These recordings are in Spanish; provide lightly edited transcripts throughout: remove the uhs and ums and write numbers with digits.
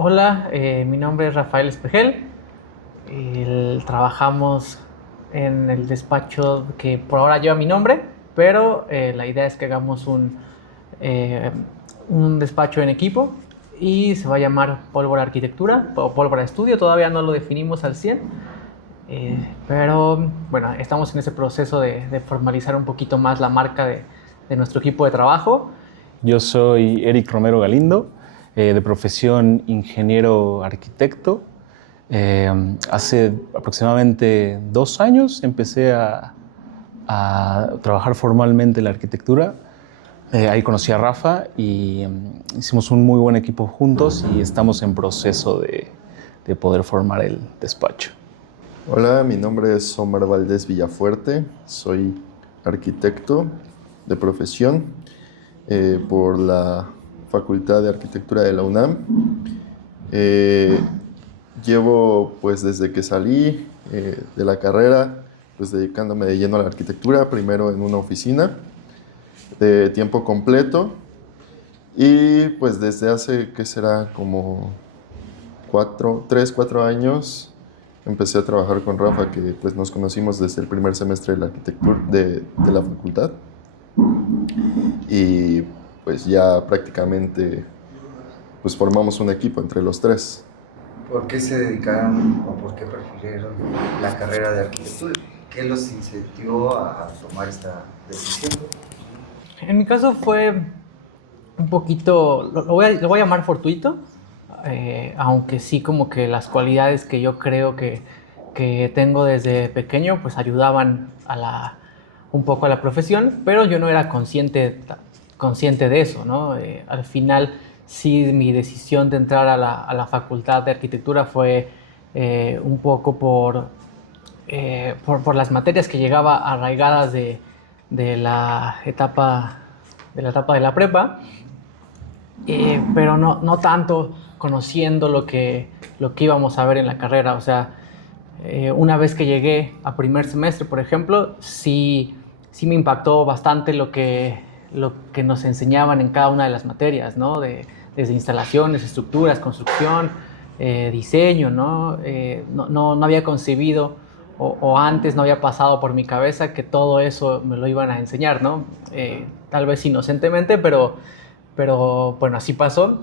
Hola, mi nombre es Rafael Espejel. Trabajamos en el despacho que por ahora lleva mi nombre, pero la idea es que hagamos eh, un despacho en equipo y se va a llamar Pólvora Arquitectura o Pólvora Estudio. Todavía no lo definimos al 100, pero bueno, estamos en ese proceso de formalizar un poquito más la marca de nuestro equipo de trabajo. Yo soy Eric Romero Galindo, de profesión ingeniero arquitecto. Hace aproximadamente 2 años empecé a trabajar formalmente en la arquitectura. Ahí conocí a Rafa y hicimos un muy buen equipo juntos y estamos en proceso de poder formar el despacho. Hola, mi nombre es Omar Valdés Villafuerte, soy arquitecto de profesión por la Facultad de Arquitectura de la UNAM. Eh, Llevo pues desde que salí de la carrera pues dedicándome de lleno a la arquitectura, primero en una oficina de tiempo completo y pues desde hace, ¿qué será? Como 4 años empecé a trabajar con Rafa, que pues nos conocimos desde el primer semestre de la arquitectura de la facultad y pues ya prácticamente pues formamos un equipo entre los tres. ¿Por qué se dedicaron o por qué prefirieron la carrera de arquitectura? ¿Qué los incentivó a tomar esta decisión? En mi caso fue un poquito, lo voy a llamar fortuito, aunque sí como que las cualidades que yo creo que tengo desde pequeño pues ayudaban un poco a la profesión, pero yo no era consciente de eso, ¿no? Al final sí mi decisión de entrar a la facultad de arquitectura fue un poco por las materias que llegaba arraigadas de la etapa de la prepa, pero no tanto conociendo lo que íbamos a ver en la carrera. O sea, una vez que llegué a primer semestre, por ejemplo, sí me impactó bastante lo que nos enseñaban en cada una de las materias, ¿no? Desde instalaciones, estructuras, construcción, diseño, ¿no? No había concebido o antes no había pasado por mi cabeza que todo eso me lo iban a enseñar, ¿no? Tal vez inocentemente, pero bueno, así pasó.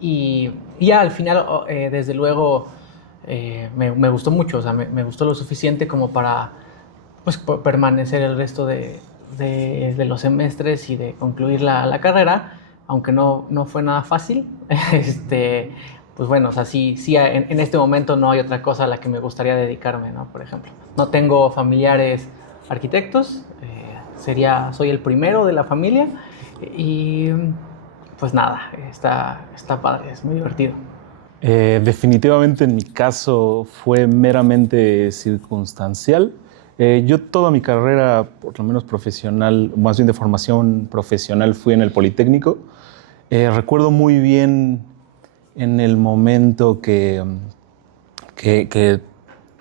Y ya al final, desde luego, me gustó mucho, o sea, me gustó lo suficiente como para pues, permanecer el resto de los semestres y de concluir la carrera, aunque no fue nada fácil. Pues bueno, o sea, sí en este momento no hay otra cosa a la que me gustaría dedicarme, ¿no? Por ejemplo, no tengo familiares arquitectos, soy el primero de la familia y pues nada, está padre, es muy divertido. Definitivamente en mi caso fue meramente circunstancial. Yo toda mi carrera, por lo menos profesional, más bien de formación profesional, fui en el Politécnico. Recuerdo muy bien en el momento que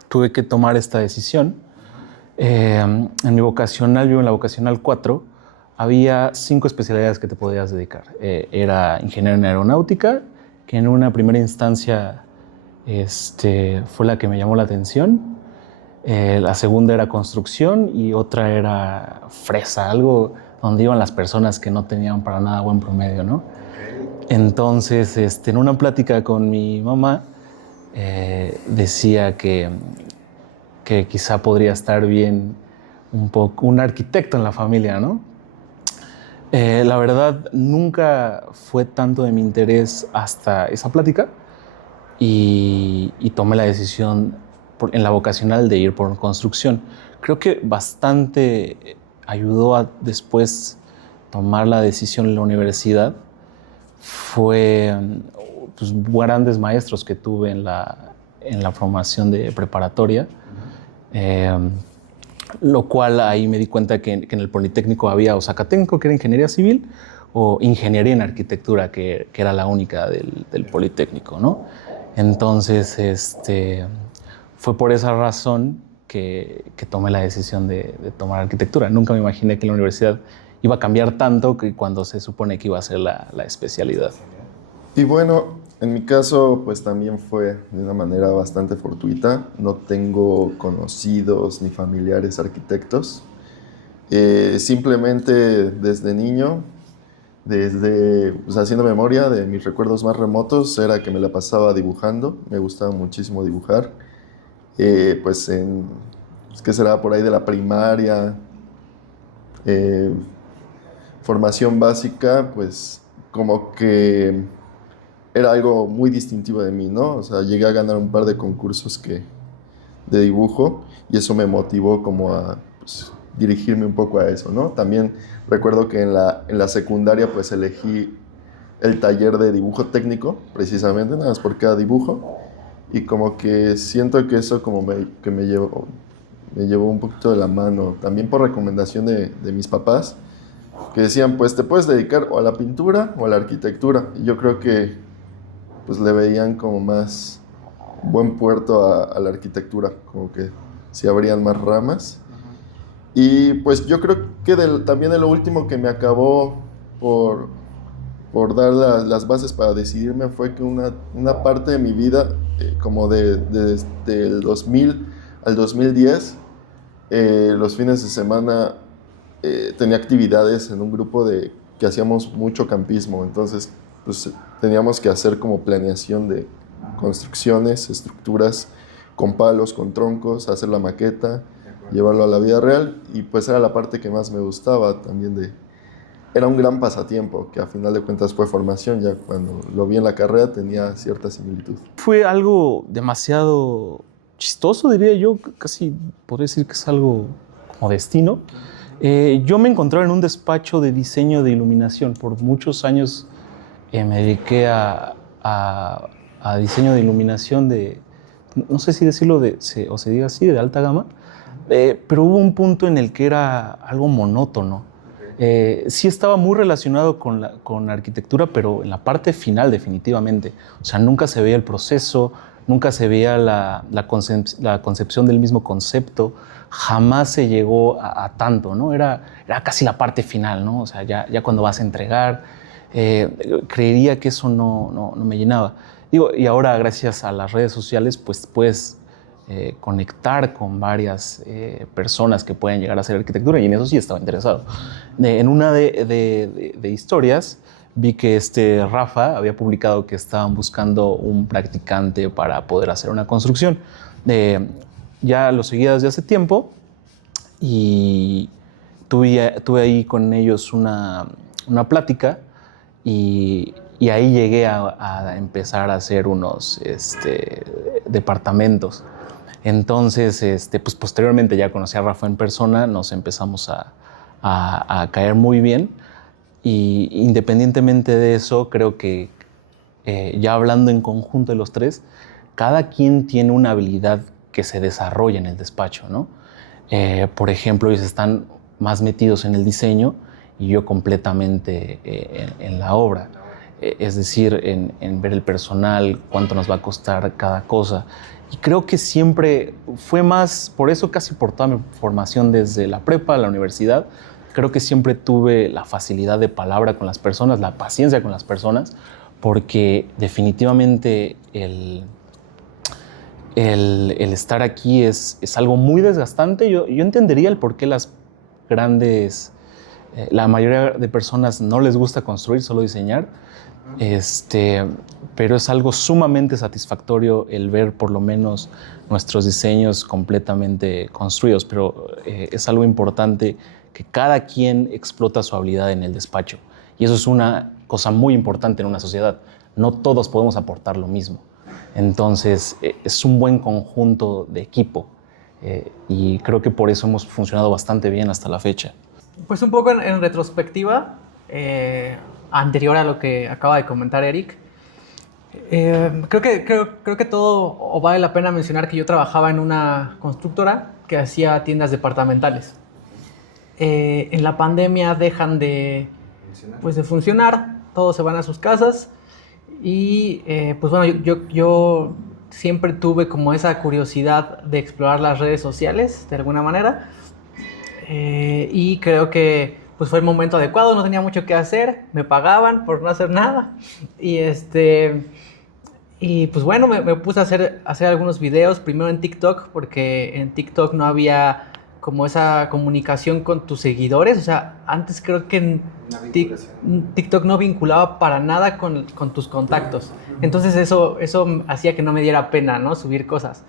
tuve que tomar esta decisión. En mi vocacional, yo en la vocacional 4, había 5 especialidades que te podías dedicar. Era ingeniero en aeronáutica, que en una primera instancia fue la que me llamó la atención. La segunda era construcción y otra era fresa, algo donde iban las personas que no tenían para nada buen promedio, ¿no? Entonces, en una plática con mi mamá, decía que quizá podría estar bien un arquitecto en la familia, ¿no? La verdad, nunca fue tanto de mi interés hasta esa plática y tomé la decisión en la vocacional de ir por construcción. Creo que bastante ayudó a después tomar la decisión en la universidad fue pues, grandes maestros que tuve en la formación de preparatoria. Eh, lo cual ahí me di cuenta que en el Politécnico había o Zacatenco, que era ingeniería civil, o ingeniería en arquitectura, que era la única del Politécnico, ¿no? Entonces, fue por esa razón que tomé la decisión de tomar arquitectura. Nunca me imaginé que la universidad iba a cambiar tanto que cuando se supone que iba a ser la especialidad. Y bueno, En mi caso, pues también fue de una manera bastante fortuita. No tengo conocidos ni familiares arquitectos. Simplemente desde niño, desde pues, haciendo memoria de mis recuerdos más remotos, era que me la pasaba dibujando. Me gustaba muchísimo dibujar. Pues ¿qué será? Por ahí de la primaria, eh, formación básica, pues como que era algo muy distintivo de mí, ¿no? O sea, llegué a ganar un par de concursos de dibujo y eso me motivó como a pues, dirigirme un poco a eso, ¿no? También recuerdo que en la secundaria pues elegí el taller de dibujo técnico, precisamente, nada más por cada dibujo, y como que siento que eso como que me llevó un poquito de la mano, también por recomendación de mis papás, que decían, pues te puedes dedicar o a la pintura o a la arquitectura, y yo creo que pues le veían como más buen puerto a la arquitectura, como que se abrían más ramas. Y pues yo creo que también de lo último que me acabó por, por dar las bases para decidirme fue que una parte de mi vida, como desde el 2000 al 2010, los fines de semana tenía actividades en un grupo que hacíamos mucho campismo, entonces pues teníamos que hacer como planeación de construcciones, estructuras con palos, con troncos, hacer la maqueta, llevarlo a la vida real y pues era la parte que más me gustaba también era un gran pasatiempo que a final de cuentas fue formación, ya cuando lo vi en la carrera tenía cierta similitud. Fue algo demasiado chistoso, diría yo, casi podría decir que es algo como destino. Yo me encontraba en un despacho de diseño de iluminación. Por muchos años me dediqué a diseño de iluminación no sé si decirlo o se diga así, de alta gama, pero hubo un punto en el que era algo monótono. Sí estaba muy relacionado con la arquitectura, pero en la parte final definitivamente. O sea, nunca se veía el proceso, nunca se veía la concepción del mismo concepto, jamás se llegó a tanto, ¿no? Era casi la parte final, ¿no? O sea, ya cuando vas a entregar, creería que eso no me llenaba. Digo, y ahora gracias a las redes sociales, pues puedes conectar con varias personas que pueden llegar a hacer arquitectura y en eso sí estaba interesado. En una de historias vi que Rafa había publicado que estaban buscando un practicante para poder hacer una construcción. Ya lo seguía desde hace tiempo y tuve ahí con ellos una plática y ahí llegué a empezar a hacer unos departamentos. Entonces, pues posteriormente ya conocí a Rafa en persona, nos empezamos a caer muy bien y independientemente de eso, creo que ya hablando en conjunto de los tres, cada quien tiene una habilidad que se desarrolla en el despacho, ¿no? Por ejemplo, ellos están más metidos en el diseño y yo completamente en la obra. Es decir, en ver el personal, cuánto nos va a costar cada cosa. Y creo que siempre fue más, por eso casi por toda mi formación desde la prepa a la universidad, creo que siempre tuve la facilidad de palabra con las personas, la paciencia con las personas, porque definitivamente el estar aquí es algo muy desgastante. Yo entendería el por qué la mayoría de personas no les gusta construir, solo diseñar, pero es algo sumamente satisfactorio el ver por lo menos nuestros diseños completamente construidos, pero es algo importante que cada quien explota su habilidad en el despacho y eso es una cosa muy importante en una sociedad. No todos podemos aportar lo mismo, entonces es un buen conjunto de equipo y creo que por eso hemos funcionado bastante bien hasta la fecha. Pues un poco en retrospectiva, anterior a lo que acaba de comentar Eric, creo que todo, o vale la pena mencionar que yo trabajaba en una constructora que hacía tiendas departamentales. En la pandemia dejan de funcionar, todos se van a sus casas y pues bueno, yo siempre tuve como esa curiosidad de explorar las redes sociales de alguna manera. Y creo que pues fue el momento adecuado, no tenía mucho que hacer, me pagaban por no hacer nada y Y pues bueno, me puse a hacer algunos videos, primero en TikTok, porque en TikTok no había como esa comunicación con tus seguidores. O sea, antes creo que en TikTok no vinculaba para nada con tus contactos. Entonces eso hacía que no me diera pena, ¿no? Subir cosas.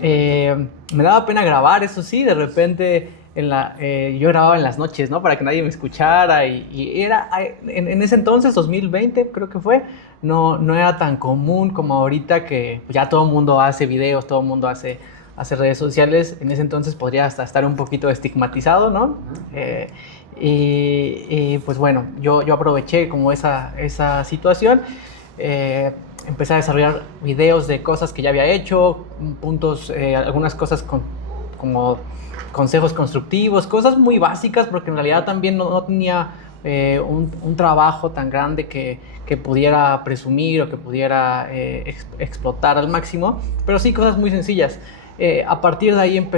Me daba pena grabar, eso sí, de repente yo grababa en las noches, ¿no? Para que nadie me escuchara y era, en ese entonces, 2020 creo que fue, no era tan común como ahorita que ya todo el mundo hace videos, todo el mundo hace redes sociales. En ese entonces podría hasta estar un poquito estigmatizado, ¿no? Y pues bueno, yo aproveché como esa situación. Empecé a desarrollar videos de cosas que ya había hecho, puntos, algunas cosas como consejos constructivos, cosas muy básicas, porque en realidad también no tenía un trabajo tan grande que pudiera presumir o que pudiera explotar al máximo, pero sí cosas muy sencillas. A partir de ahí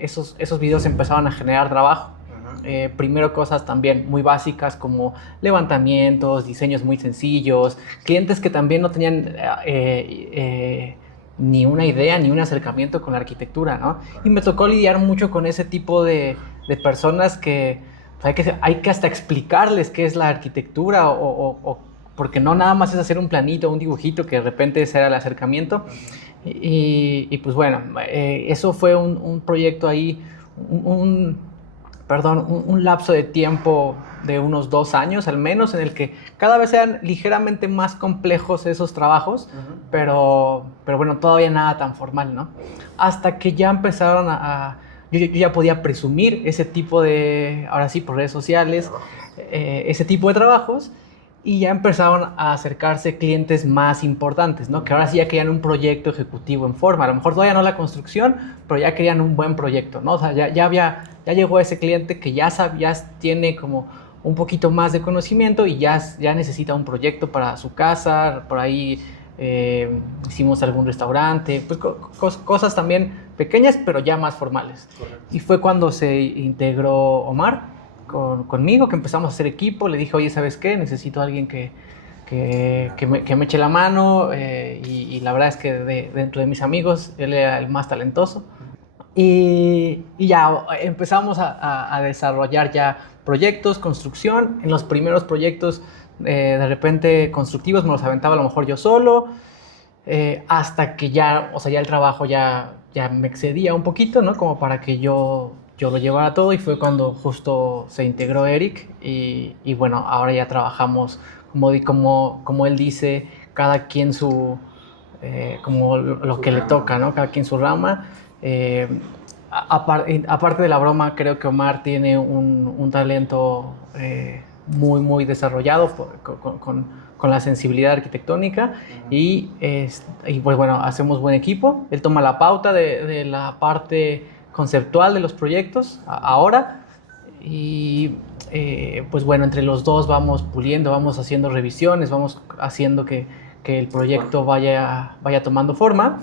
esos videos empezaban a generar trabajo. Primero cosas también muy básicas como levantamientos, diseños muy sencillos, clientes que también no tenían ni una idea ni un acercamiento con la arquitectura, ¿no? Y me tocó lidiar mucho con ese tipo de personas que hay que hasta explicarles qué es la arquitectura porque no nada más es hacer un planito, un dibujito que de repente sea el acercamiento. Y pues bueno, eso fue un proyecto ahí, un lapso de tiempo de unos 2 años al menos, en el que cada vez eran ligeramente más complejos esos trabajos, pero bueno, todavía nada tan formal, ¿no? Hasta que ya empezaron yo ya podía presumir ese tipo de, ahora sí, por redes sociales, ese tipo de trabajos, y ya empezaron a acercarse clientes más importantes, ¿no? Que ahora sí ya querían un proyecto ejecutivo en forma. A lo mejor todavía no la construcción, pero ya querían un buen proyecto, ¿no? O sea, ya llegó ese cliente que ya tiene como un poquito más de conocimiento y ya necesita un proyecto para su casa. Por ahí hicimos algún restaurante, pues cosas también pequeñas, pero ya más formales. Correcto. Y fue cuando se integró Omar conmigo, que empezamos a hacer equipo. Le dije, oye, ¿sabes qué? Necesito a alguien que me eche la mano, y la verdad es que dentro de mis amigos, él era el más talentoso. Y ya empezamos a desarrollar ya proyectos, construcción. En los primeros proyectos, de repente constructivos, me los aventaba a lo mejor yo solo, hasta que ya, o sea, ya el trabajo ya me excedía un poquito, ¿no? Como para que yo lo llevara todo, y fue cuando justo se integró Eric y bueno, ahora ya trabajamos como él dice, cada quien como lo que le toca, ¿no? Cada quien su rama. Aparte de la broma, creo que Omar tiene un talento muy, muy desarrollado con la sensibilidad arquitectónica, y pues bueno, hacemos buen equipo. Él toma la pauta de la parte conceptual de los proyectos ahora, y pues bueno, entre los dos vamos puliendo, vamos haciendo revisiones, vamos haciendo que el proyecto vaya tomando forma.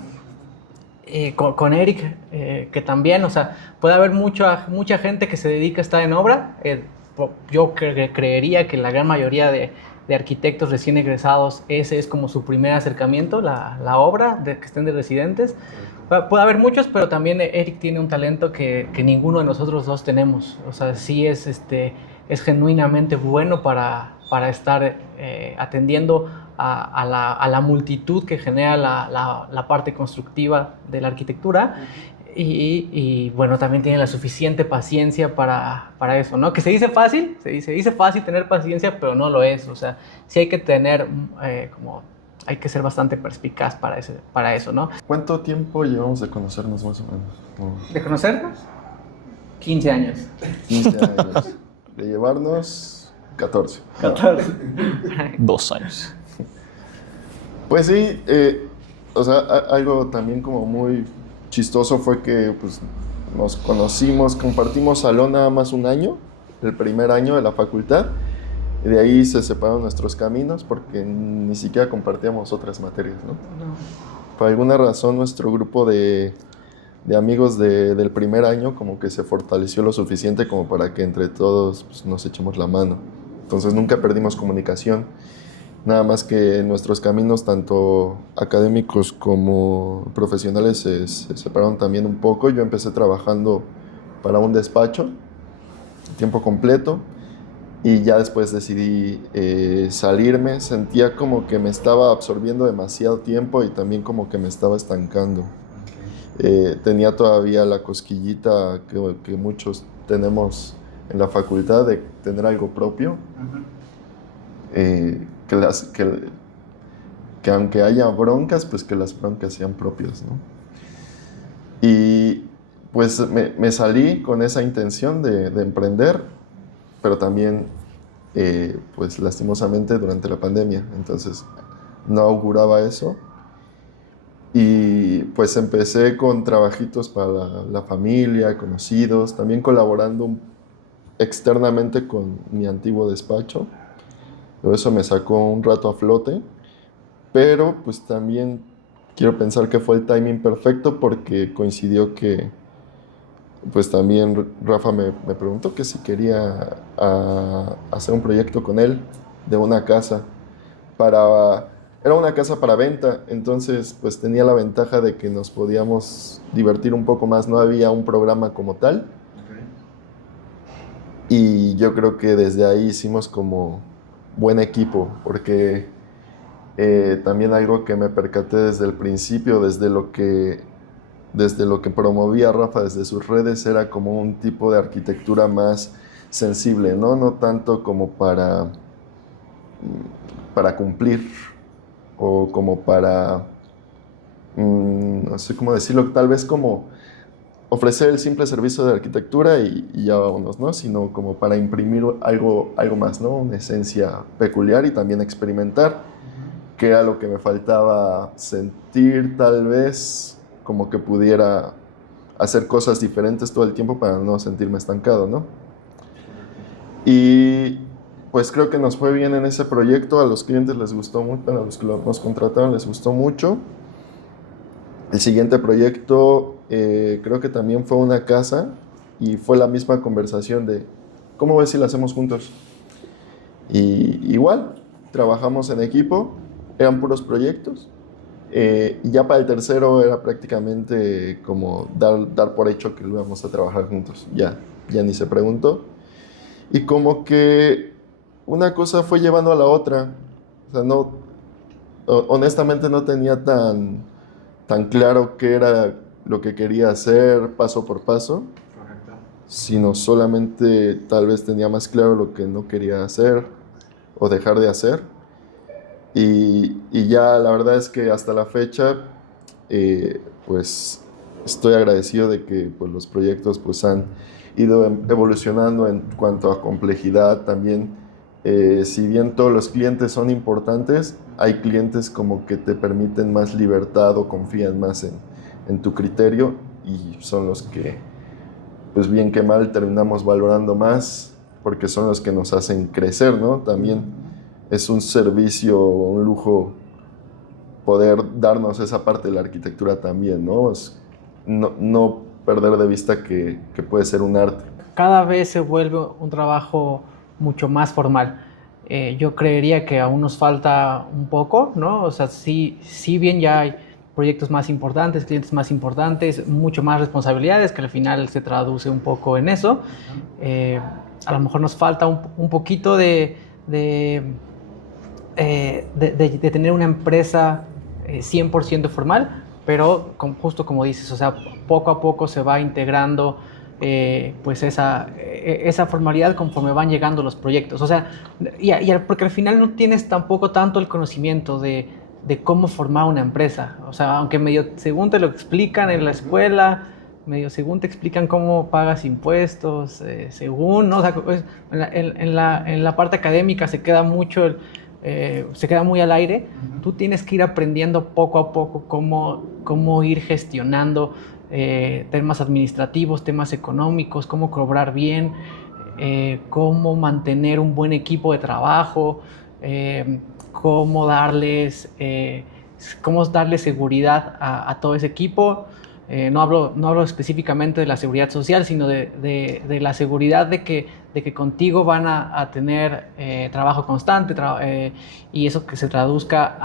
Con Eric, que también, o sea, puede haber mucha gente que se dedica a estar en obra. Yo creería que la gran mayoría de arquitectos recién egresados, ese es como su primer acercamiento, la obra, que estén de residentes. Puede haber muchos, pero también Eric tiene un talento que ninguno de nosotros dos tenemos. O sea, sí es genuinamente bueno para estar atendiendo a la multitud que genera la parte constructiva de la arquitectura. Y bueno, también tiene la suficiente paciencia para eso, ¿no? Que se dice fácil tener paciencia, pero no lo es. O sea, sí hay que tener hay que ser bastante perspicaz para eso, ¿no? ¿Cuánto tiempo llevamos de conocernos más o menos? ¿De conocernos? 15 años. 15 años. De llevarnos 14. 2 años. Pues sí, o sea, algo también como muy chistoso fue que pues, nos conocimos, compartimos salón nada más un año, el primer año de la facultad, y de ahí se separaron nuestros caminos porque ni siquiera compartíamos otras materias, ¿no? No. Por alguna razón nuestro grupo de amigos del primer año como que se fortaleció lo suficiente como para que entre todos pues, nos echemos la mano. Entonces nunca perdimos comunicación. Nada más que nuestros caminos, tanto académicos como profesionales, se separaron también un poco. Yo empecé trabajando para un despacho, tiempo completo, y ya después decidí salirme. Sentía como que me estaba absorbiendo demasiado tiempo y también como que me estaba estancando. Tenía todavía la cosquillita que muchos tenemos en la facultad de tener algo propio. Que, que aunque haya broncas, pues que las broncas sean propias, ¿no? Y pues me salí con esa intención de emprender, pero también, pues lastimosamente durante la pandemia, entonces no auguraba eso. Y pues empecé con trabajitos para la familia, conocidos, también colaborando externamente con mi antiguo despacho. Todo eso me sacó un rato a flote, pero pues también quiero pensar que fue el timing perfecto porque coincidió que pues también Rafa me preguntó que si quería hacer un proyecto con él de una casa para... Era una casa para venta, entonces pues tenía la ventaja de que nos podíamos divertir un poco más, no había un programa como tal. Y yo creo que desde ahí hicimos como buen equipo, porque también algo que me percaté desde el principio, desde lo que promovía Rafa desde sus redes, era como un tipo de arquitectura más sensible, ¿no? No tanto como para cumplir o como para, no sé cómo decirlo, tal vez como ofrecer el simple servicio de arquitectura y ya vámonos, ¿no? Sino como para imprimir algo más, ¿no? Una esencia peculiar y también experimentar, que era lo que me faltaba sentir, tal vez, como que pudiera hacer cosas diferentes todo el tiempo para no sentirme estancado, ¿no? Y pues creo que nos fue bien en ese proyecto, a los clientes les gustó mucho, a los que nos contrataron les gustó mucho. El siguiente proyecto creo que también fue una casa y fue la misma conversación de ¿cómo ves si la hacemos juntos? Y igual, trabajamos en equipo, eran puros proyectos. Y ya para el tercero era prácticamente como dar por hecho que íbamos a trabajar juntos. Ya ni se preguntó. Y como que una cosa fue llevando a la otra. O sea, honestamente no tenía tan claro qué era lo que quería hacer paso por paso, Correcto. sino solamente tal vez tenía más claro lo que no quería hacer o dejar de hacer. Y ya la verdad es que hasta la fecha, pues estoy agradecido de que pues, los proyectos pues, han ido evolucionando en cuanto a complejidad también. Si bien todos los clientes son importantes, hay clientes como que te permiten más libertad o confían más en tu criterio y son los que, pues bien que mal, terminamos valorando más porque son los que nos hacen crecer, ¿no? También es un servicio, un lujo poder darnos esa parte de la arquitectura también, ¿no? No perder de vista que puede ser un arte. Cada vez se vuelve un trabajo mucho más formal. Yo creería que aún nos falta un poco, ¿no? O sea, sí bien ya hay proyectos más importantes, clientes más importantes, mucho más responsabilidades, que al final se traduce un poco en eso. A lo mejor nos falta un poquito de tener una empresa 100% formal, pero justo como dices, o sea, poco a poco se va integrando pues esa formalidad conforme van llegando los proyectos. O sea, porque al final no tienes tampoco tanto el conocimiento de cómo formar una empresa. O sea, aunque medio según te lo explican en la escuela, medio según te explican cómo pagas impuestos, según, ¿no? O sea, pues, en la parte académica se queda mucho se queda muy al aire. Tú tienes que ir aprendiendo poco a poco cómo ir gestionando temas administrativos, temas económicos, cómo cobrar bien, cómo mantener un buen equipo de trabajo, cómo darles seguridad a todo ese equipo. No hablo específicamente de la seguridad social, sino de la seguridad de que contigo van a tener trabajo constante y eso que se traduzca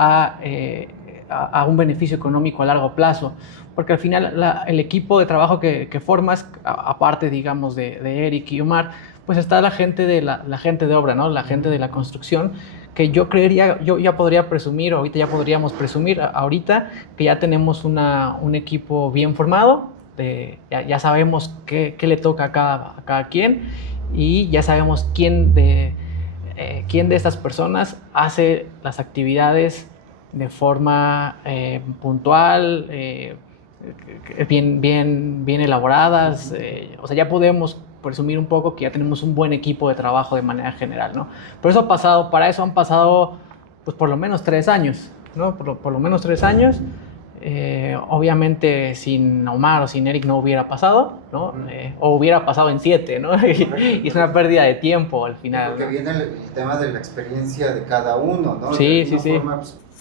a un beneficio económico a largo plazo. Porque al final el equipo de trabajo que formas, aparte, digamos, de Eric y Omar, pues está la gente la gente de obra, ¿no? La gente de la construcción, que yo creería, yo ya podría presumir, ahorita ya podríamos presumir, ahorita que ya tenemos un equipo bien formado, ya sabemos qué le toca a cada quien, y ya sabemos quién de estas personas hace las actividades de forma puntual, bien elaboradas. O sea, ya podemos presumir un poco que ya tenemos un buen equipo de trabajo de manera general, ¿no? Pero para eso han pasado, pues, por lo menos 3 años, ¿no? Por lo menos 3 años. Obviamente sin Omar o sin Eric no hubiera pasado, ¿no? O hubiera pasado en 7, ¿no? Y es una pérdida de tiempo al final. Porque viene el tema de la experiencia de cada uno, ¿no? Sí.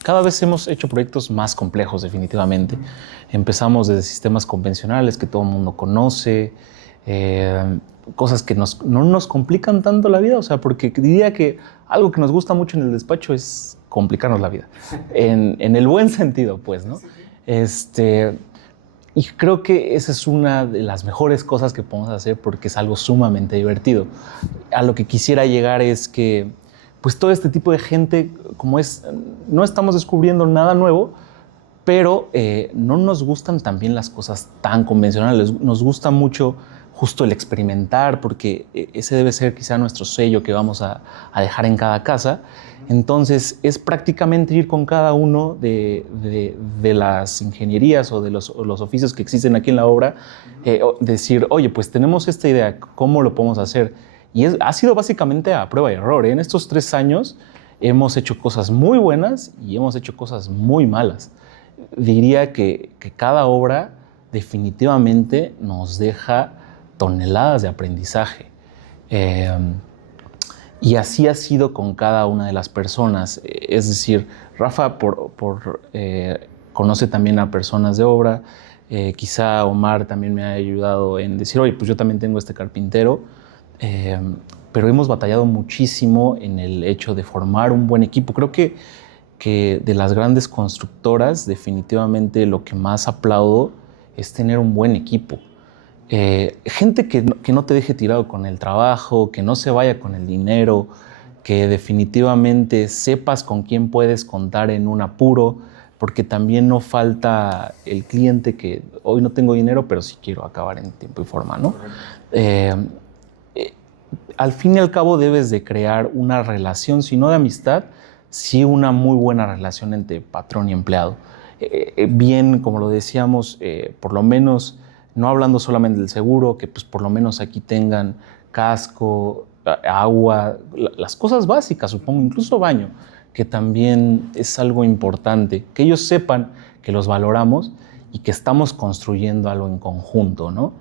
Cada vez hemos hecho proyectos más complejos, definitivamente. Empezamos desde sistemas convencionales que todo el mundo conoce, cosas que no nos complican tanto la vida, o sea, porque diría que algo que nos gusta mucho en el despacho es complicarnos la vida, en el buen sentido, pues, ¿no? Y creo que esa es una de las mejores cosas que podemos hacer porque es algo sumamente divertido. A lo que quisiera llegar es que, pues, todo este tipo de gente, no estamos descubriendo nada nuevo, pero no nos gustan también las cosas tan convencionales. Nos gusta mucho justo el experimentar, porque ese debe ser quizá nuestro sello que vamos a dejar en cada casa. Entonces, es prácticamente ir con cada uno de las ingenierías o de los oficios que existen aquí en la obra, decir, oye, pues tenemos esta idea, ¿cómo lo podemos hacer? Y ha sido básicamente a prueba y error. En estos 3 años hemos hecho cosas muy buenas y hemos hecho cosas muy malas. Diría que cada obra definitivamente nos deja toneladas de aprendizaje. Y así ha sido con cada una de las personas. Es decir, Rafa conoce también a personas de obra. Quizá Omar también me ha ayudado en decir, oye, pues yo también tengo este carpintero. Pero hemos batallado muchísimo en el hecho de formar un buen equipo. Creo que de las grandes constructoras, definitivamente lo que más aplaudo es tener un buen equipo. Gente que no te deje tirado con el trabajo, que no se vaya con el dinero, que definitivamente sepas con quién puedes contar en un apuro, porque también no falta el cliente que hoy no tengo dinero, pero sí quiero acabar en tiempo y forma, ¿no? Al fin y al cabo debes de crear una relación, si no de amistad, sí una muy buena relación entre patrón y empleado. Bien, como lo decíamos, por lo menos, no hablando solamente del seguro, que pues por lo menos aquí tengan casco, agua, las cosas básicas, supongo, incluso baño, que también es algo importante, que ellos sepan que los valoramos y que estamos construyendo algo en conjunto, ¿no?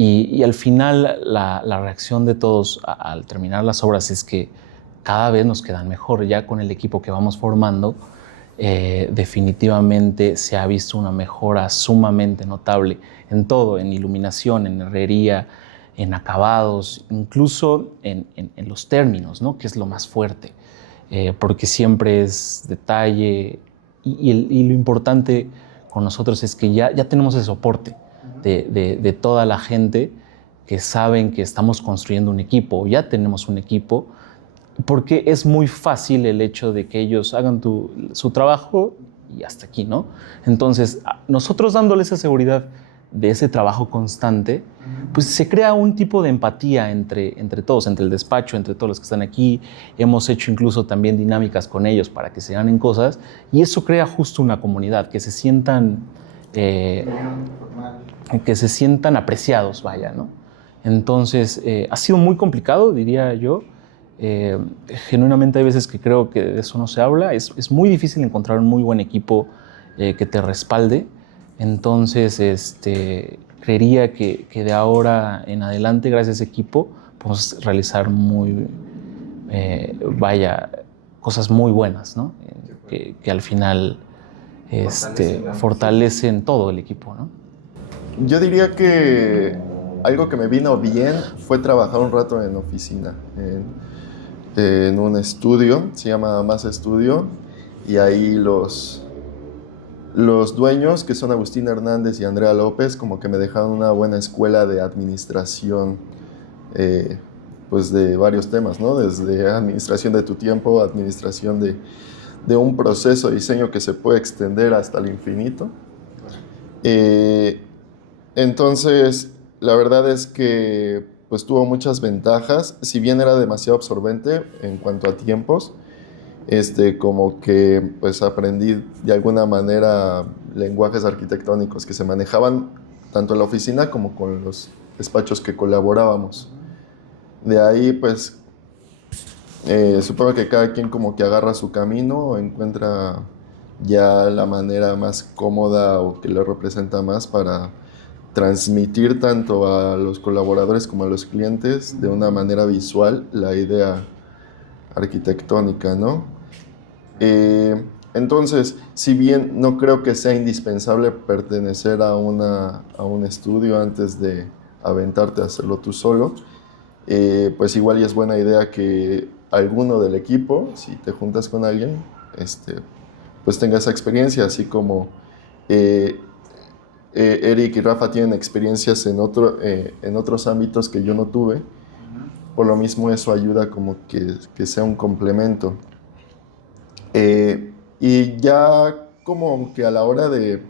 Y al final la reacción de todos al terminar las obras es que cada vez nos quedan mejor. Ya con el equipo que vamos formando, definitivamente se ha visto una mejora sumamente notable en todo, en iluminación, en herrería, en acabados, incluso en los términos, ¿no? Que es lo más fuerte, porque siempre es detalle y lo importante con nosotros es que ya tenemos el soporte de toda la gente que saben que estamos construyendo un equipo, ya tenemos un equipo, porque es muy fácil el hecho de que ellos hagan su trabajo y hasta aquí, ¿no? Entonces, nosotros dándole esa seguridad de ese trabajo constante, pues se crea un tipo de empatía entre todos, entre el despacho, entre todos los que están aquí. Hemos hecho incluso también dinámicas con ellos para que se ganen cosas y eso crea justo una comunidad, que se sientan apreciados, vaya, ¿no? Entonces, ha sido muy complicado, diría yo. Genuinamente hay veces que creo que de eso no se habla. Es muy difícil encontrar un muy buen equipo que te respalde. Entonces, creería que de ahora en adelante, gracias a ese equipo, podemos realizar cosas muy buenas, ¿no? Que al final fortalecen todo el equipo, ¿no? Yo diría que algo que me vino bien fue trabajar un rato en oficina, en un estudio, se llama Más Estudio, y ahí los dueños, que son Agustín Hernández y Andrea López, como que me dejaron una buena escuela de administración, pues de varios temas, ¿no? Desde administración de tu tiempo, administración de un proceso de diseño que se puede extender hasta el infinito. Entonces, la verdad es que pues tuvo muchas ventajas, si bien era demasiado absorbente en cuanto a tiempos, como que pues aprendí de alguna manera lenguajes arquitectónicos que se manejaban tanto en la oficina como con los despachos que colaborábamos. De ahí pues supongo que cada quien como que agarra su camino o encuentra ya la manera más cómoda o que le representa más para transmitir tanto a los colaboradores como a los clientes de una manera visual la idea arquitectónica, ¿no? Entonces, si bien no creo que sea indispensable pertenecer a un estudio antes de aventarte a hacerlo tú solo, pues igual y es buena idea que alguno del equipo, si te juntas con alguien, pues tenga esa experiencia, así como Eric y Rafa tienen experiencias en otros ámbitos que yo no tuve. Por lo mismo eso ayuda como que sea un complemento. Y ya como que a la hora de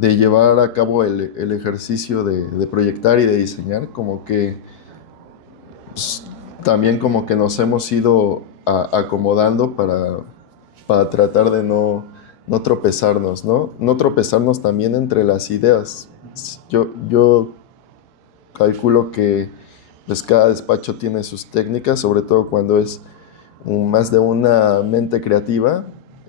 llevar a cabo el ejercicio de proyectar y de diseñar, como que pues, también como que nos hemos ido acomodando para tratar de no tropezarnos, ¿no? No tropezarnos también entre las ideas. Yo calculo que pues cada despacho tiene sus técnicas, sobre todo cuando es más de una mente creativa,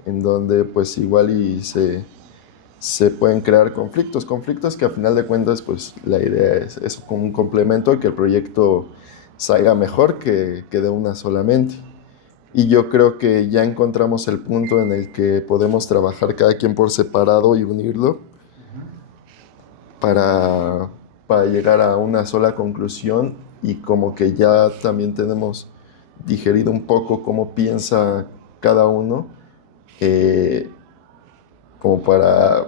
en donde pues igual y se pueden crear conflictos que a final de cuentas pues la idea es eso, como un complemento y que el proyecto salga mejor que de una solamente. Y yo creo que ya encontramos el punto en el que podemos trabajar cada quien por separado y unirlo para llegar a una sola conclusión, y como que ya también tenemos digerido un poco cómo piensa cada uno, como para,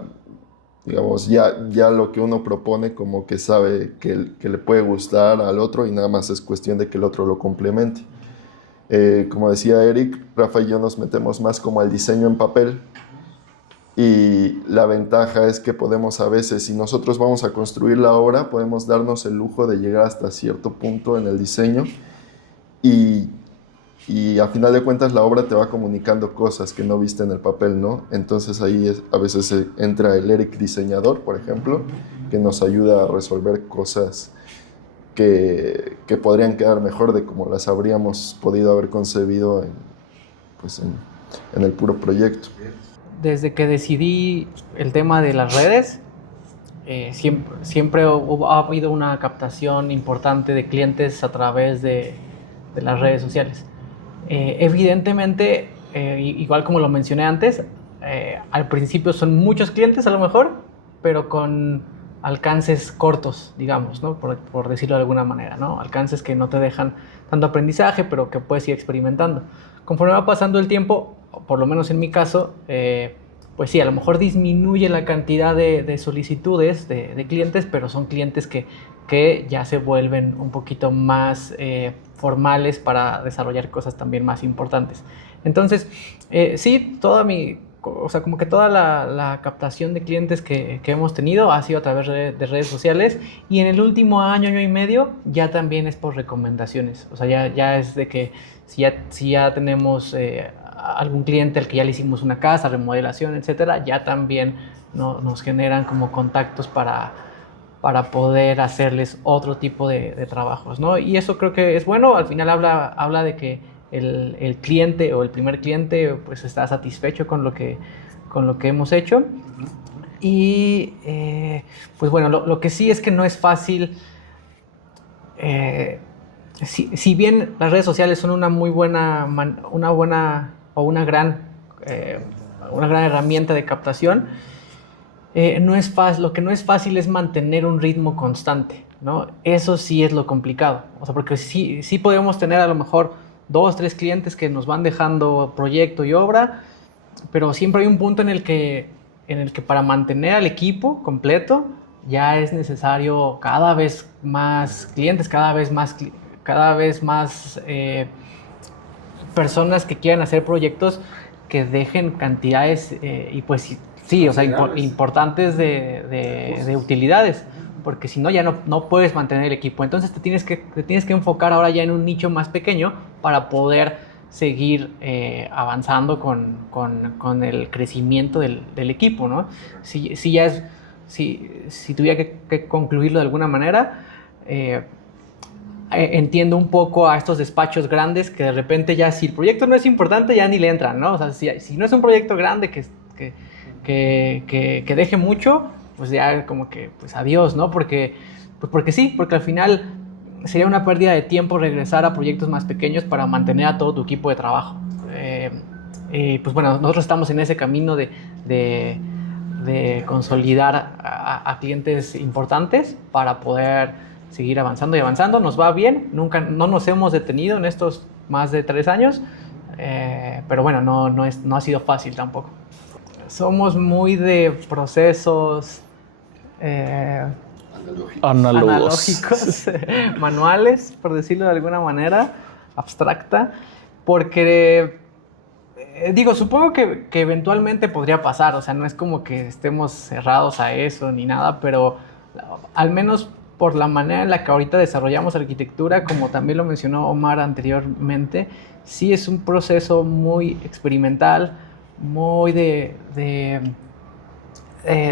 digamos, ya lo que uno propone como que sabe que le puede gustar al otro y nada más es cuestión de que el otro lo complemente. Como decía Eric, Rafa y yo nos metemos más como al diseño en papel, y la ventaja es que podemos a veces, si nosotros vamos a construir la obra, podemos darnos el lujo de llegar hasta cierto punto en el diseño, y a final de cuentas la obra te va comunicando cosas que no viste en el papel, ¿no? Entonces ahí a veces entra el Eric diseñador, por ejemplo, que nos ayuda a resolver cosas que podrían quedar mejor de como las habríamos podido haber concebido en el puro proyecto. Desde que decidí el tema de las redes, siempre ha habido una captación importante de clientes a través de las redes sociales. Evidentemente, igual como lo mencioné antes, al principio son muchos clientes a lo mejor, pero con alcances cortos, digamos, ¿no? Por decirlo de alguna manera, ¿no? Alcances que no te dejan tanto aprendizaje, pero que puedes ir experimentando. Conforme va pasando el tiempo, por lo menos en mi caso, pues sí, a lo mejor disminuye la cantidad de solicitudes de clientes, pero son clientes que ya se vuelven un poquito más formales para desarrollar cosas también más importantes. Entonces, sí, como que toda la captación de clientes que hemos tenido ha sido a través de redes sociales, y en el último año y medio ya también es por recomendaciones. O sea, ya es de que si ya tenemos algún cliente al que ya le hicimos una casa, remodelación, etcétera, ya también nos generan como contactos para poder hacerles otro tipo de trabajos, ¿no? Y eso creo que es bueno. Al final habla de que el cliente o el primer cliente pues está satisfecho con lo que hemos hecho. Y pues bueno, lo que sí es que no es fácil. Si bien las redes sociales son una gran herramienta de captación, no es fácil, lo que no es fácil es mantener un ritmo constante, ¿no? Eso sí es lo complicado. O sea, porque sí podemos tener a lo mejor 2, 3 clientes que nos van dejando proyecto y obra, pero siempre hay un punto en el que para mantener al equipo completo ya es necesario cada vez más clientes, cada vez más personas que quieran hacer proyectos que dejen cantidades y pues sí, o sea, importantes de utilidades, porque si no ya no puedes mantener el equipo. Entonces te tienes que enfocar ahora ya en un nicho más pequeño para poder seguir avanzando con el crecimiento del equipo, ¿no? Si tuviera que concluirlo de alguna manera, entiendo un poco a estos despachos grandes que de repente ya si el proyecto no es importante ya ni le entran, ¿no? O sea, si no es un proyecto grande que deje mucho, pues ya como que pues adiós, ¿no? Porque al final sería una pérdida de tiempo regresar a proyectos más pequeños para mantener a todo tu equipo de trabajo. Pues bueno, nosotros estamos en ese camino de consolidar a clientes importantes para poder seguir avanzando y avanzando. Nos va bien, no nos hemos detenido en estos más de 3 años, pero bueno, no ha sido fácil tampoco. Somos muy de procesos analógicos, manuales, por decirlo de alguna manera, abstracta, porque supongo que eventualmente podría pasar, o sea, no es como que estemos cerrados a eso ni nada, pero al menos por la manera en la que ahorita desarrollamos arquitectura, como también lo mencionó Omar anteriormente, sí es un proceso muy experimental, muy de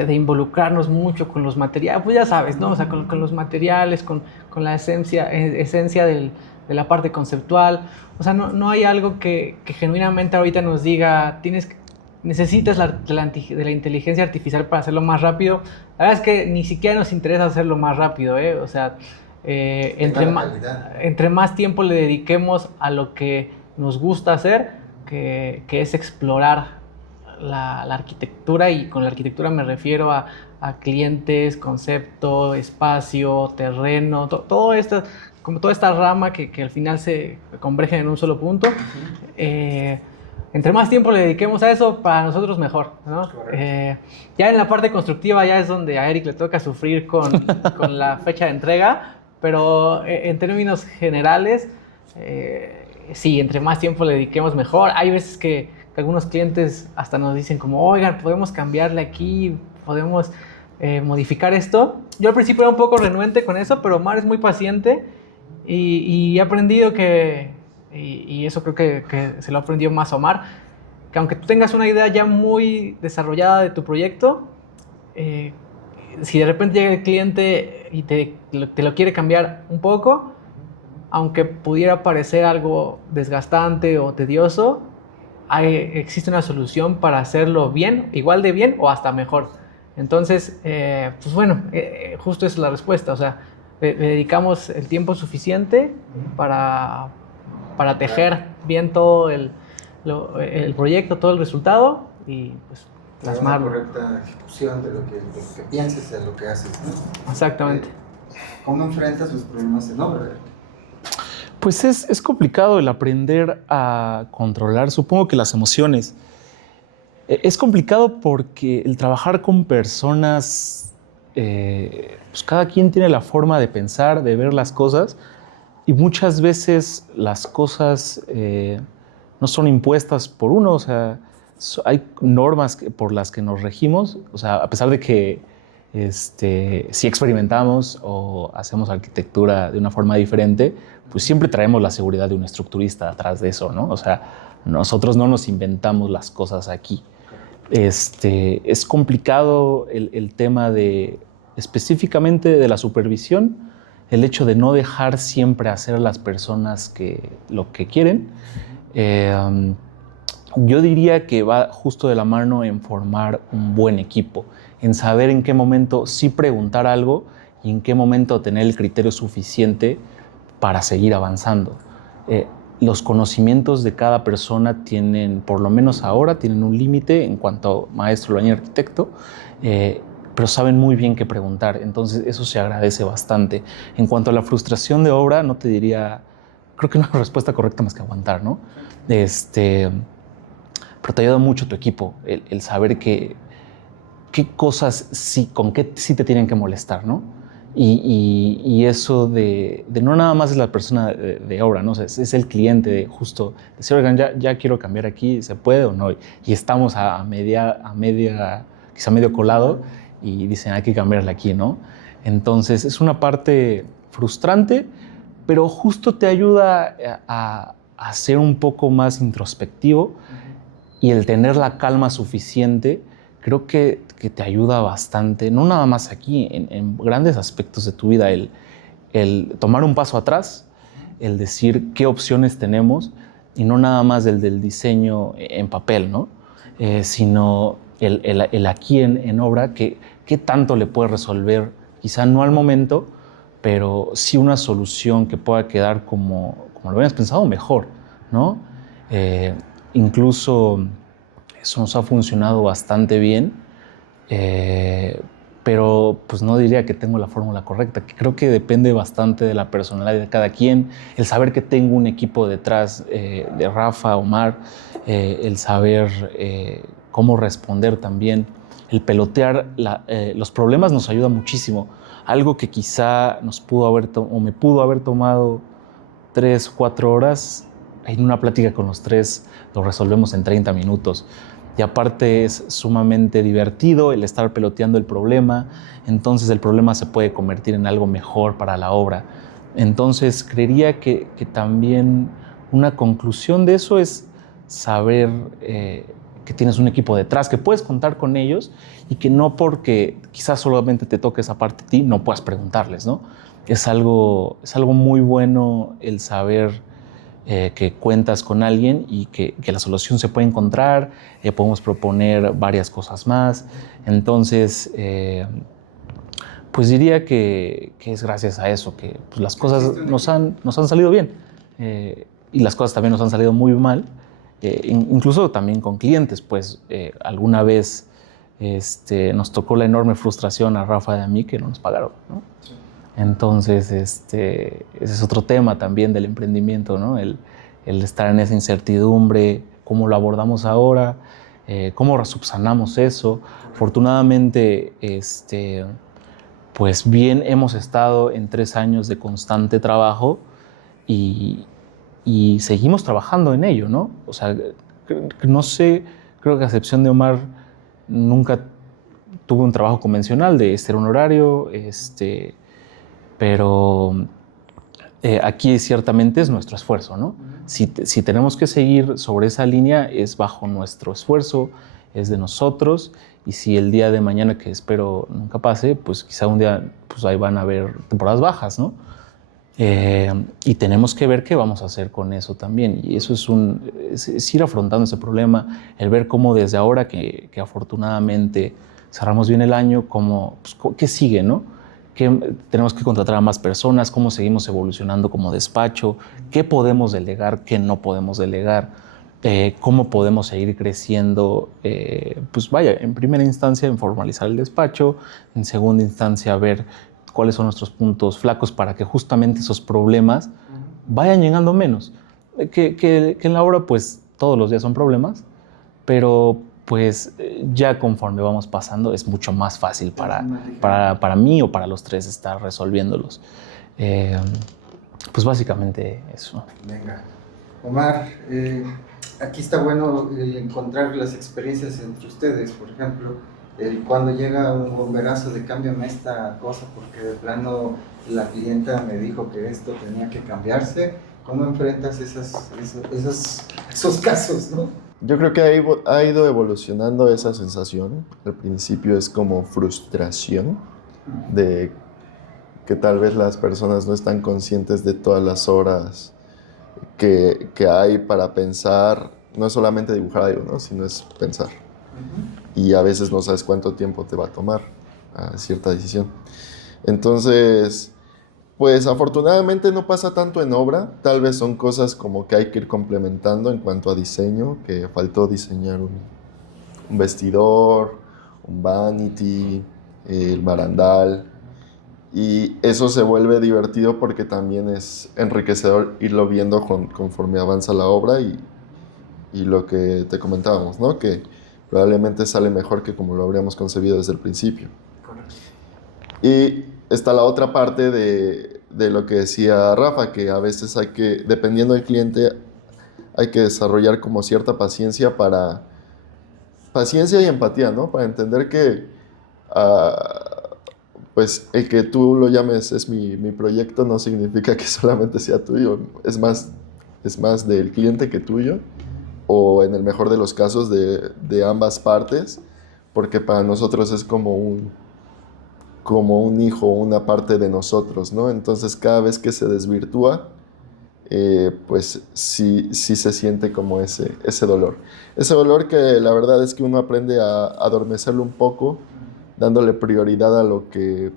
involucrarnos mucho con los materiales, pues ya sabes, ¿no? O sea, con los materiales, con la esencia de la parte conceptual. O sea, no hay algo que genuinamente ahorita nos diga, necesitas de la inteligencia artificial para hacerlo más rápido. La verdad es que ni siquiera nos interesa hacerlo más rápido, ¿eh? O sea, entre más tiempo le dediquemos a lo que nos gusta hacer, que es explorar la arquitectura, y con la arquitectura me refiero a clientes, concepto, espacio, terreno, todo esto, como toda esta rama que al final se converge en un solo punto. Entre más tiempo le dediquemos a eso, para nosotros mejor, ¿no? Ya en la parte constructiva ya es donde a Eric le toca sufrir con la fecha de entrega, pero en términos generales, sí, entre más tiempo le dediquemos mejor. Hay veces que algunos clientes hasta nos dicen como, oigan, podemos cambiarle aquí, podemos modificar esto. Yo al principio era un poco renuente con eso, pero Omar es muy paciente y he aprendido y eso creo que se lo aprendió más Omar, que aunque tú tengas una idea ya muy desarrollada de tu proyecto, si de repente llega el cliente y te lo quiere cambiar un poco, aunque pudiera parecer algo desgastante o tedioso, existe una solución para hacerlo bien, igual de bien o hasta mejor. Entonces, pues bueno, justo esa es la respuesta. O sea, le dedicamos el tiempo suficiente para tejer bien todo el proyecto, todo el resultado y pues plasmarlo. Una correcta ejecución de lo que pienses, de lo que haces, ¿no? Exactamente. ¿Cómo enfrentas los problemas en obra? Pues es complicado el aprender a controlar, supongo que las emociones. Es complicado porque el trabajar con personas, pues cada quien tiene la forma de pensar, de ver las cosas, y muchas veces las cosas no son impuestas por uno. O sea, hay normas por las que nos regimos. O sea, a pesar de que si experimentamos o hacemos arquitectura de una forma diferente, pues siempre traemos la seguridad de un estructurista atrás de eso, ¿no? O sea, nosotros no nos inventamos las cosas aquí. Es complicado el tema específicamente de la supervisión, el hecho de no dejar siempre hacer a las personas lo que quieren. Yo diría que va justo de la mano en formar un buen equipo, en saber en qué momento sí preguntar algo y en qué momento tener el criterio suficiente para seguir avanzando. Los conocimientos de cada persona tienen, por lo menos ahora, tienen un límite en cuanto a maestro, albañil, arquitecto, pero saben muy bien qué preguntar. Entonces eso se agradece bastante. En cuanto a la frustración de obra, no te diría, creo que no hay una respuesta correcta más que aguantar, ¿no? Pero te ayuda mucho tu equipo, el saber qué cosas sí, con qué sí te tienen que molestar, ¿no? Y eso de no nada más es la persona de obra, ¿no? O sea, es el cliente de justo decir, oigan, ya quiero cambiar aquí, ¿se puede o no? Y estamos a media, quizá medio colado, y dicen, hay que cambiarla aquí, ¿no? Entonces es una parte frustrante, pero justo te ayuda a ser un poco más introspectivo, y el tener la calma suficiente creo que te ayuda bastante, no nada más aquí, en grandes aspectos de tu vida, el tomar un paso atrás, el decir qué opciones tenemos, y no nada más del diseño en papel, ¿no? Sino el aquí en obra, qué tanto le puede resolver, quizá no al momento, pero sí una solución que pueda quedar como lo habías pensado, mejor, ¿no? Incluso eso nos ha funcionado bastante bien, pero pues no diría que tengo la fórmula correcta, que creo que depende bastante de la personalidad de cada quien, el saber que tengo un equipo detrás de Rafa, Omar, el saber cómo responder también, el pelotear los problemas nos ayuda muchísimo. Algo que quizá me pudo haber tomado 3 o 4 horas, en una plática con los tres lo resolvemos en 30 minutos. Y aparte es sumamente divertido el estar peloteando el problema, entonces el problema se puede convertir en algo mejor para la obra. Entonces creería que también una conclusión de eso es saber que tienes un equipo detrás, que puedes contar con ellos, y que no porque quizás solamente te toque esa parte a ti, no puedas preguntarles, ¿no? Es algo muy bueno el saber que cuentas con alguien, y que la solución se puede encontrar, podemos proponer varias cosas más. Entonces, pues diría que es gracias a eso que pues, las cosas nos han salido bien, y las cosas también nos han salido muy mal, incluso también con clientes, pues alguna vez nos tocó la enorme frustración a Rafa y a mí que no nos pagaron, ¿no? Entonces, ese es otro tema también del emprendimiento, ¿no? El estar en esa incertidumbre, cómo lo abordamos ahora, cómo subsanamos eso. Afortunadamente, pues bien, hemos estado en 3 años de constante trabajo, y seguimos trabajando en ello, ¿no? O sea, no sé, creo que a excepción de Omar, nunca tuve un trabajo convencional de un horario, pero aquí ciertamente es nuestro esfuerzo, ¿no? Si tenemos que seguir sobre esa línea, es bajo nuestro esfuerzo, es de nosotros, y si el día de mañana, que espero nunca pase, pues quizá un día pues ahí van a haber temporadas bajas, ¿no? Y tenemos que ver qué vamos a hacer con eso también, y eso es ir afrontando ese problema, el ver cómo desde ahora que afortunadamente cerramos bien el año, pues, qué sigue, ¿no? ¿Qué tenemos que contratar a más personas? ¿Cómo seguimos evolucionando como despacho? ¿Qué podemos delegar? ¿Qué no podemos delegar? ¿Cómo podemos seguir creciendo? Pues vaya, en primera instancia en formalizar el despacho, en segunda instancia ver cuáles son nuestros puntos flacos para que justamente esos problemas vayan llegando menos. Que en la obra pues todos los días son problemas, pero pues ya conforme vamos pasando es mucho más fácil para mí o para los tres estar resolviéndolos. Pues básicamente eso. Venga. Omar, aquí está bueno encontrar las experiencias entre ustedes, por ejemplo, cuando llega un bomberazo de cámbiame esta cosa porque de plano la clienta me dijo que esto tenía que cambiarse, ¿cómo enfrentas esos casos, no? Yo creo que ha ido evolucionando esa sensación. Al principio es como frustración de que tal vez las personas no están conscientes de todas las horas que hay para pensar. No es solamente dibujar algo, ¿no? Sino es pensar. Y a veces no sabes cuánto tiempo te va a tomar a cierta decisión. Entonces, pues afortunadamente no pasa tanto en obra. Tal vez son cosas como que hay que ir complementando en cuanto a diseño, que faltó diseñar un vestidor, un vanity, el barandal. Y eso se vuelve divertido porque también es enriquecedor irlo viendo conforme avanza la obra y lo que te comentábamos, ¿no? Que probablemente sale mejor que como lo habríamos concebido desde el principio. Correcto. Y está la otra parte de lo que decía Rafa, que a veces dependiendo del cliente, hay que desarrollar como cierta paciencia y empatía, ¿no? Para entender que pues el que tú lo llames es mi proyecto no significa que solamente sea tuyo, es más del cliente que tuyo, o en el mejor de los casos de ambas partes, porque para nosotros es como un hijo, una parte de nosotros, ¿no? Entonces cada vez que se desvirtúa, pues sí se siente como ese dolor. Ese dolor que la verdad es que uno aprende a adormecerlo un poco, dándole prioridad a lo que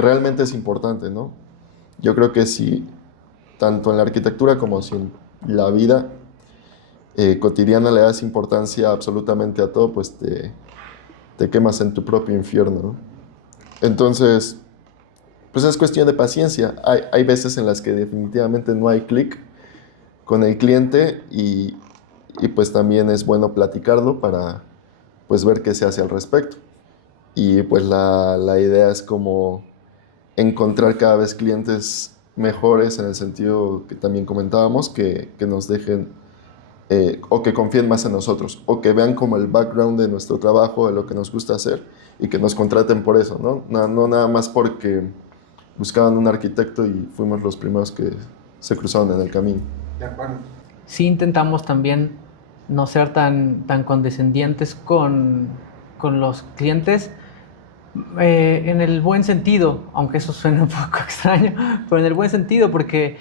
realmente es importante, ¿no? Yo creo que si, tanto en la arquitectura como si en la vida cotidiana le das importancia absolutamente a todo, pues te quemas en tu propio infierno, ¿no? Entonces, pues es cuestión de paciencia. Hay veces en las que definitivamente no hay clic con el cliente y pues también es bueno platicarlo para pues ver qué se hace al respecto. Y pues la idea es como encontrar cada vez clientes mejores en el sentido que también comentábamos, que nos dejen o que confíen más en nosotros o que vean como el background de nuestro trabajo, de lo que nos gusta hacer y que nos contraten por eso, ¿no? No nada más porque buscaban un arquitecto y fuimos los primeros que se cruzaron en el camino. De acuerdo. Sí intentamos también no ser tan condescendientes con los clientes, en el buen sentido, aunque eso suene un poco extraño, pero en el buen sentido, porque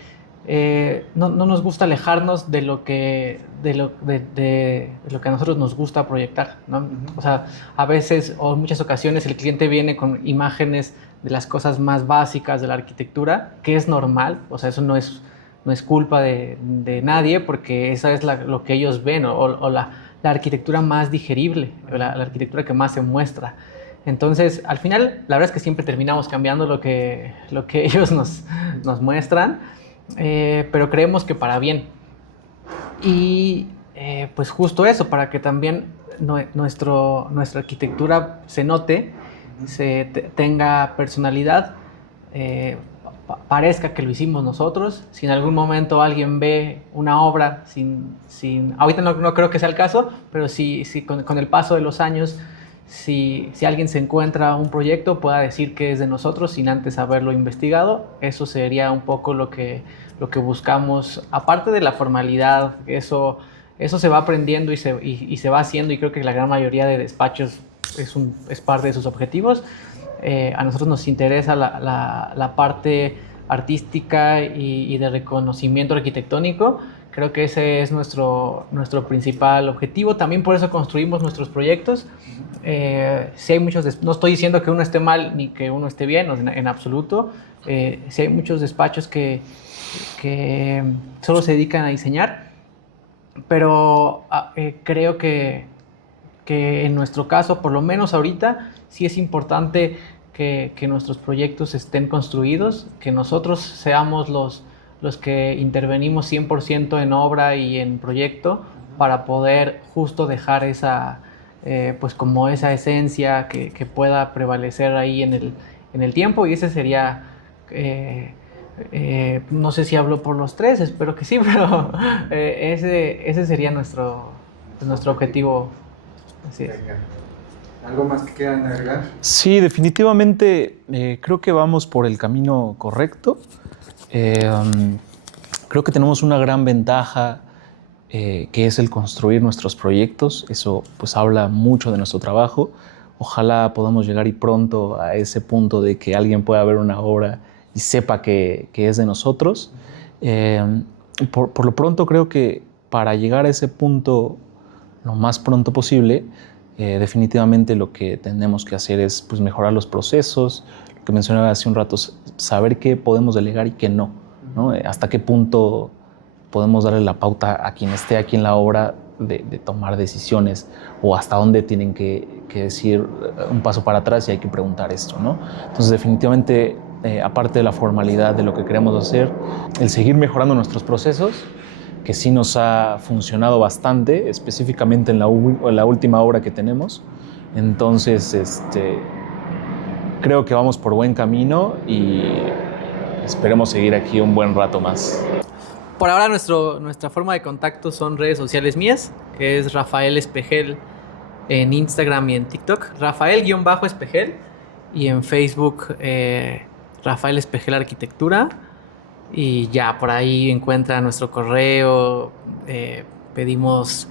no nos gusta alejarnos de lo que a nosotros nos gusta proyectar, ¿no? O sea, a veces o en muchas ocasiones el cliente viene con imágenes de las cosas más básicas de la arquitectura, que es normal, o sea, eso no es culpa de nadie, porque esa es lo que ellos ven, o la arquitectura más digerible, la arquitectura que más se muestra. Entonces, al final, la verdad es que siempre terminamos cambiando lo que ellos nos muestran, pero creemos que para bien. Y pues justo eso, para que también nuestra arquitectura se note, tenga personalidad, parezca que lo hicimos nosotros. Si en algún momento alguien ve una obra ahorita no creo que sea el caso, pero si con el paso de los años, si alguien se encuentra un proyecto, pueda decir que es de nosotros sin antes haberlo investigado. Eso sería un poco lo que buscamos, aparte de la formalidad. Eso se va aprendiendo y se va haciendo, y creo que la gran mayoría de despachos es parte de sus objetivos. A nosotros nos interesa la parte artística y de reconocimiento arquitectónico. Creo que ese es nuestro principal objetivo. También por eso construimos nuestros proyectos. Si hay no estoy diciendo que uno esté mal ni que uno esté bien, en absoluto. Si hay muchos despachos que solo se dedican a diseñar, pero creo que en nuestro caso, por lo menos ahorita, sí es importante que nuestros proyectos estén construidos, que nosotros seamos los que intervenimos 100% en obra y en proyecto, para poder justo dejar pues como esa esencia que pueda prevalecer ahí en el tiempo. Y ese sería, no sé si hablo por los tres, espero que sí, pero ese sería nuestro objetivo. Así es. ¿Algo más que quieran agregar? Sí, definitivamente creo que vamos por el camino correcto. Creo que tenemos una gran ventaja, que es el construir nuestros proyectos. Eso pues habla mucho de nuestro trabajo. Ojalá podamos llegar y pronto a ese punto de que alguien pueda ver una obra y sepa que es de nosotros. Por lo pronto creo que para llegar a ese punto lo más pronto posible, definitivamente lo que tenemos que hacer es pues, mejorar los procesos. Lo que mencionaba hace un rato, saber qué podemos delegar y qué no, ¿no? Hasta qué punto podemos darle la pauta a quien esté aquí en la obra de tomar decisiones, o hasta dónde tienen que que decir un paso para atrás y hay que preguntar esto, ¿no? Entonces, definitivamente, aparte de la formalidad de lo que queremos hacer, el seguir mejorando nuestros procesos, que sí nos ha funcionado bastante, específicamente en la última obra que tenemos. Entonces, creo que vamos por buen camino y esperemos seguir aquí un buen rato más. Por ahora nuestra forma de contacto son redes sociales mías, que es Rafael Espejel en Instagram y en TikTok, Rafael-Espejel, y en Facebook Rafael Espejel Arquitectura, y ya por ahí encuentra nuestro correo, pedimos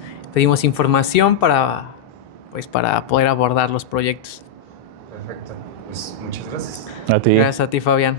información para poder abordar los proyectos. Perfecto, pues muchas gracias. A ti. Gracias a ti, Fabián.